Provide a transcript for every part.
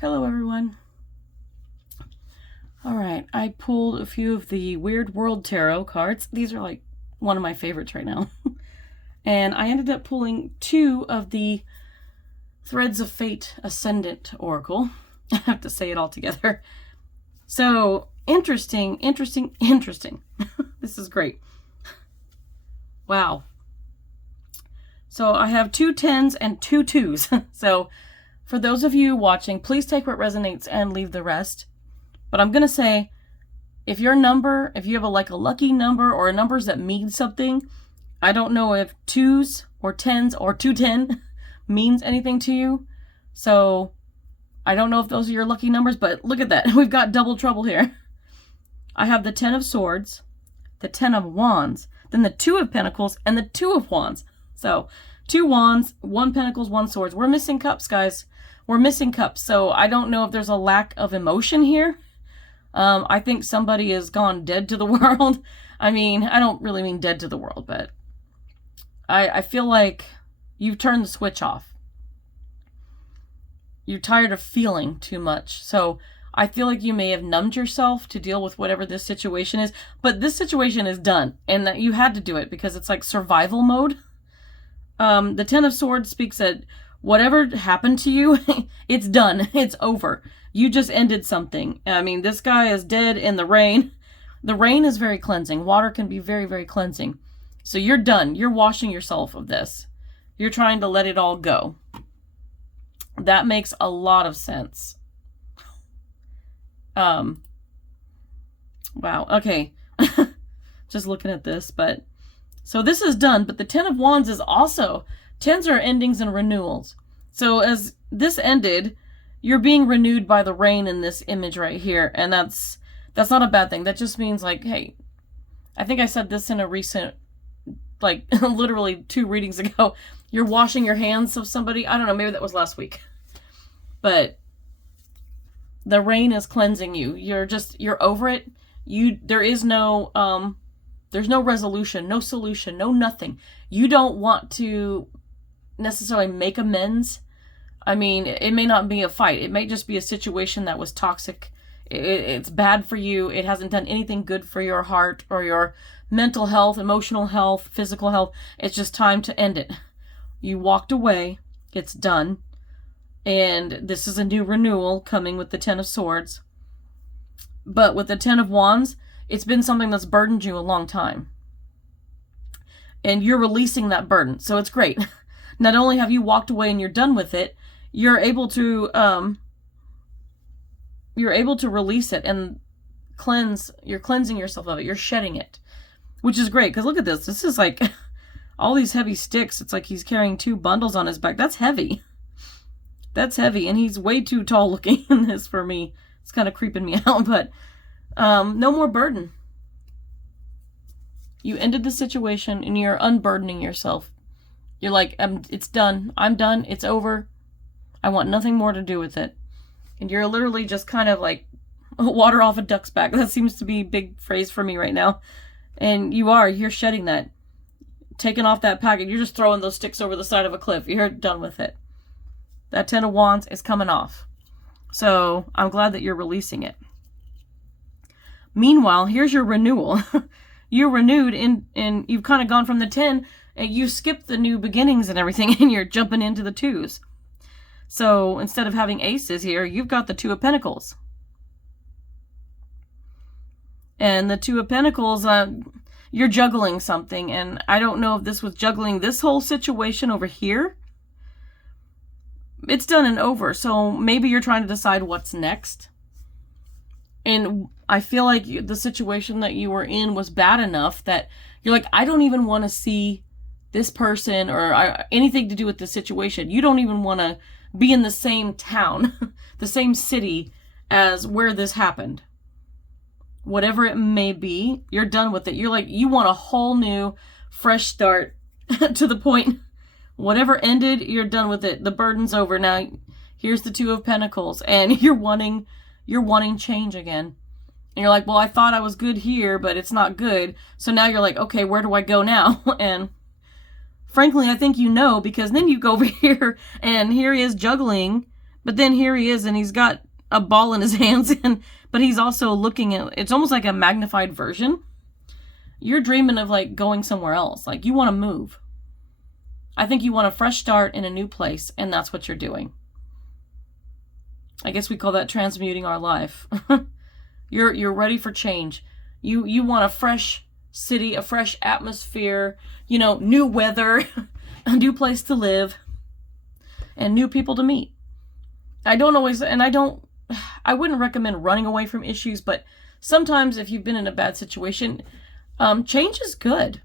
Hello everyone. Alright, I pulled a few of the Weird World Tarot cards. These are like one of my favorites right now. And I ended up pulling two of the Threads of Fate Ascendant Oracle. I have to say it all together. So, interesting. This is great. Wow. So I have 2 10s and 2 2s. So for those of you watching, please take what resonates and leave the rest. But I'm going to say, if you have a lucky number or numbers that mean something, I don't know if 2s or 10s or 210 means anything to you. So I don't know if those are your lucky numbers, but look at that. We've got double trouble here. I have the 10 of Swords, the 10 of Wands, then the 2 of Pentacles, and the 2 of Wands. So 2 Wands, 1 Pentacles, 1 Swords. We're missing cups, guys. We're missing cups. So I don't know if there's a lack of emotion here. I think somebody has gone dead to the world. I mean, I don't really mean dead to the world, but I feel like you've turned the switch off. You're tired of feeling too much. So I feel like you may have numbed yourself to deal with whatever this situation is. But this situation is done. And that you had to do it because it's like survival mode. The 10 of Swords speaks that whatever happened to you, it's done. It's over. You just ended something. I mean, this guy is dead in the rain. The rain is very cleansing. Water can be very, very cleansing. So you're done. You're washing yourself of this. You're trying to let it all go. That makes a lot of sense. Wow. Okay. Just looking at this, but so this is done, but the 10 of Wands is also, 10s are endings and renewals. So as this ended, you're being renewed by the rain in this image right here, and that's not a bad thing. That just means like, hey, I think I said this in a recent, like literally 2 readings ago, you're washing your hands of somebody. I don't know, maybe that was last week. But the rain is cleansing you. You're over it. There's no resolution, no solution, no nothing. You don't want to necessarily make amends. I mean, it may not be a fight. It may just be a situation that was toxic. It's bad for you. It hasn't done anything good for your heart or your mental health, emotional health, physical health. It's just time to end it. You walked away. It's done. And this is a new renewal coming with the 10 of Swords. But with the 10 of Wands, it's been something that's burdened you a long time. And you're releasing that burden. So it's great. Not only have you walked away and you're done with it, you're able to release it and cleanse. You're cleansing yourself of it. You're shedding it, which is great. Because look at this. This is like all these heavy sticks. It's like he's carrying 2 bundles on his back. That's heavy. That's heavy. And he's way too tall looking in this for me. It's kind of creeping me out, but no more burden. You ended the situation and you're unburdening yourself. You're like, it's done. I'm done. It's over. I want nothing more to do with it. And you're literally just kind of like water off a duck's back. That seems to be a big phrase for me right now. And you're shedding that. Taking off that packet. You're just throwing those sticks over the side of a cliff. You're done with it. That 10 of Wands is coming off. So I'm glad that you're releasing it. Meanwhile, here's your renewal. You're renewed and you've kind of gone from the 10 and you skipped the new beginnings and everything and you're jumping into the 2s. So instead of having aces here, you've got the 2 of Pentacles. And the 2 of Pentacles, you're juggling something. And I don't know if this was juggling this whole situation over here. It's done and over. So maybe you're trying to decide what's next. And I feel like the situation that you were in was bad enough that you're like, I don't even want to see this person or anything to do with the situation. You don't even want to be in the same town, the same city as where this happened. Whatever it may be, you're done with it. You're like, you want a whole new, fresh start to the point. Whatever ended, you're done with it. The burden's over. Now, here's the 2 of Pentacles, and you're wanting change again. And you're like, well, I thought I was good here, but it's not good. So now you're like, okay, where do I go now? And frankly, I think you know, because then you go over here and here he is juggling But then here he is, and he's got a ball in his hands, but he's also looking at, it's almost like a magnified version. You're dreaming of like going somewhere else. Like you want to move. I think you want a fresh start in a new place, and that's what you're doing. I guess we call that transmuting our life. You're ready for change. You want a fresh city, a fresh atmosphere, new weather, a new place to live, and new people to meet. I wouldn't recommend running away from issues, but sometimes if you've been in a bad situation, change is good.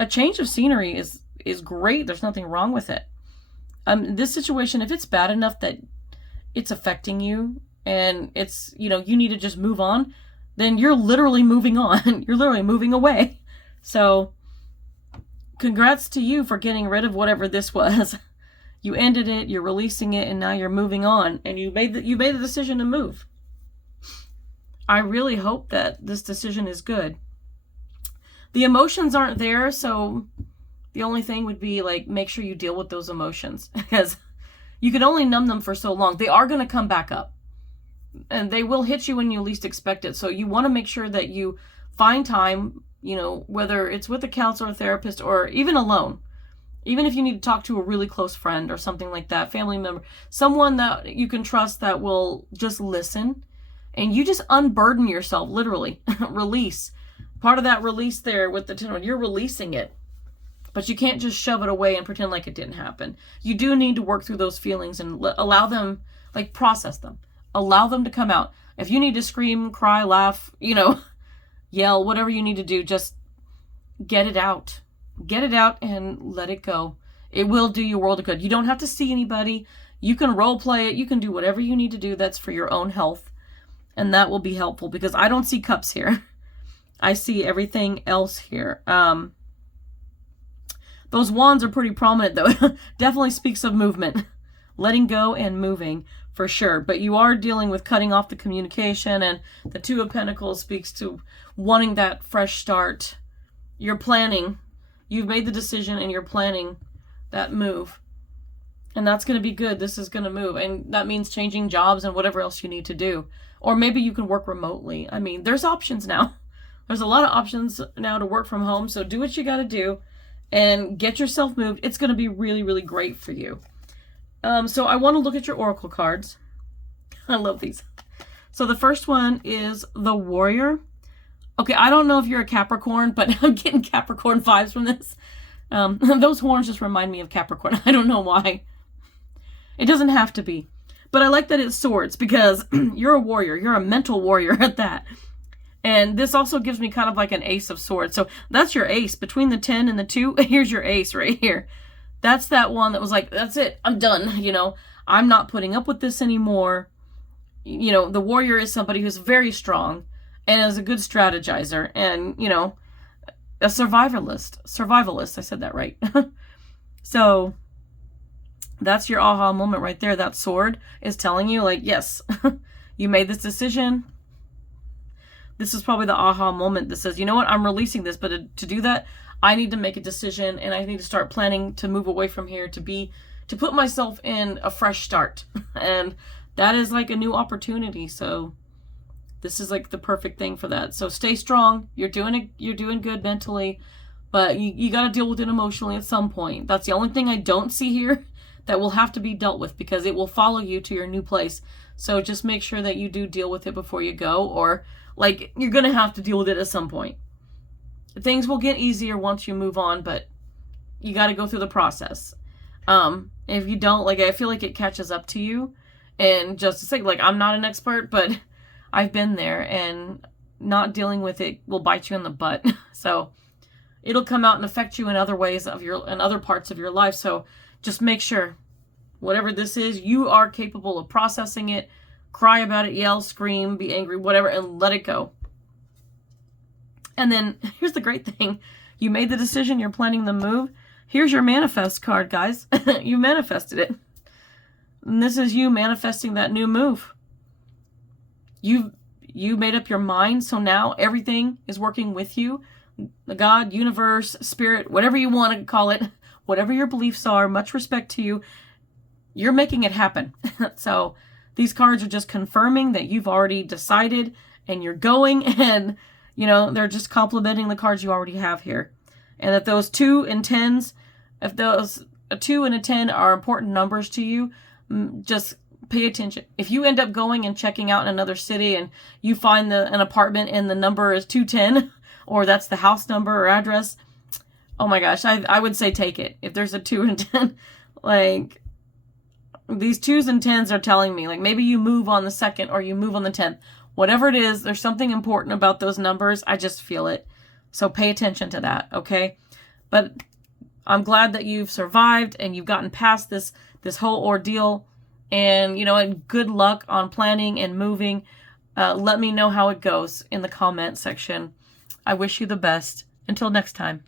A change of scenery is great. There's nothing wrong with it. This situation, if it's bad enough that it's affecting you and it's, you need to just move on, then you're literally moving on. You're literally moving away. So congrats to you for getting rid of whatever this was. You ended it, you're releasing it, and now you're moving on, and you made the decision to move. I really hope that this decision is good. The emotions aren't there, so the only thing would be like make sure you deal with those emotions, because you can only numb them for so long. They are going to come back up, and they will hit you when you least expect it. So you want to make sure that you find time, whether it's with a counselor, or therapist, or even alone. Even if you need to talk to a really close friend or something like that, family member, someone that you can trust that will just listen, and you just unburden yourself, literally. Release. Part of that release there with the 10, you're releasing it, but you can't just shove it away and pretend like it didn't happen. You do need to work through those feelings and allow them, process them. Allow them to come out. If you need to scream, cry, laugh, yell, whatever you need to do, just get it out. Get it out and let it go. It will do you a world of good. You don't have to see anybody. You can role play it. You can do whatever you need to do that's for your own health. And that will be helpful, because I don't see cups here. I see everything else here. Those wands are pretty prominent, though. Definitely speaks of movement. Letting go and moving, for sure. But you are dealing with cutting off the communication, and the Two of Pentacles speaks to wanting that fresh start. You're planning. You've made the decision and you're planning that move. And that's going to be good. This is going to move. And that means changing jobs and whatever else you need to do. Or maybe you can work remotely. There's options now. There's a lot of options now to work from home. So do what you got to do and get yourself moved. It's going to be really, really great for you. So I want to look at your oracle cards. I love these. So the first one is the Warrior. Okay, I don't know if you're a Capricorn, but I'm getting Capricorn vibes from this. Those horns just remind me of Capricorn. I don't know why. It doesn't have to be. But I like that it's swords, because you're a warrior. You're a mental warrior at that. And this also gives me kind of like an ace of swords. So that's your ace. Between the 10 and the 2, here's your ace right here. That's that one that was like, that's it. I'm done. I'm not putting up with this anymore. The warrior is somebody who's very strong and is a good strategizer, and, a survivalist. I said that right. So that's your aha moment right there. That sword is telling you, yes, you made this decision. This is probably the aha moment that says, you know what, I'm releasing this, but to do that, I need to make a decision, and I need to start planning to move away from here, to put myself in a fresh start. And that is like a new opportunity. So this is like the perfect thing for that. So stay strong. You're doing good mentally, but you got to deal with it emotionally at some point. That's the only thing I don't see here that will have to be dealt with, because it will follow you to your new place. So just make sure that you do deal with it before you go, or you're going to have to deal with it at some point. Things will get easier once you move on, but you got to go through the process. If you don't, I feel like it catches up to you. And just to say, I'm not an expert, but I've been there, and not dealing with it will bite you in the butt. So it'll come out and affect you in other ways in other parts of your life. So just make sure, whatever this is, you are capable of processing it, cry about it, yell, scream, be angry, whatever, and let it go. And then here's the great thing. You made the decision, you're planning the move. Here's your manifest card, guys. You manifested it. And this is you manifesting that new move. You made up your mind, so now everything is working with you. The God, universe, spirit, whatever you want to call it, whatever your beliefs are, much respect to you. you're making it happen. So these cards are just confirming that you've already decided and you're going, and, you know, they're just complimenting the cards you already have here. And that those 2 and 10s, if those a 2 and a 10 are important numbers to you, just pay attention. If you end up going and checking out in another city and you find an apartment and the number is 210, or that's the house number or address, oh my gosh, I would say take it. If there's a 2 and 10, like, these 2s and 10s are telling me, like, maybe you move on the 2nd or you move on the 10th. Whatever it is, there's something important about those numbers. I just feel it. So pay attention to that, okay? But I'm glad that you've survived and you've gotten past this whole ordeal. And, you know, and good luck on planning and moving. Let me know how it goes in the comment section. I wish you the best. Until next time.